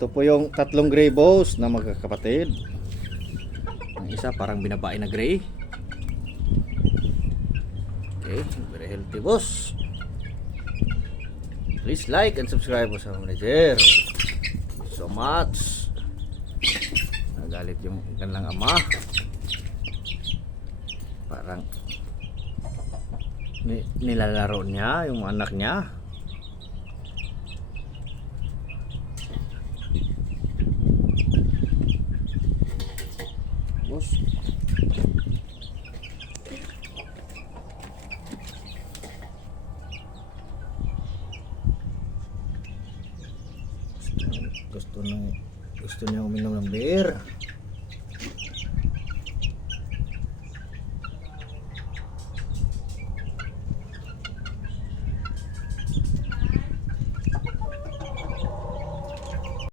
Ito po yung tatlong gray boss na magkakapatid. Ang isa parang binabae na gray. Okay, very healthy boss. Please like and subscribe po sa manager. So much. Nagalit yung kanilang ama. Parang nilalaro niya yung anak niya. Boss. Gusto niya uminom ng beer.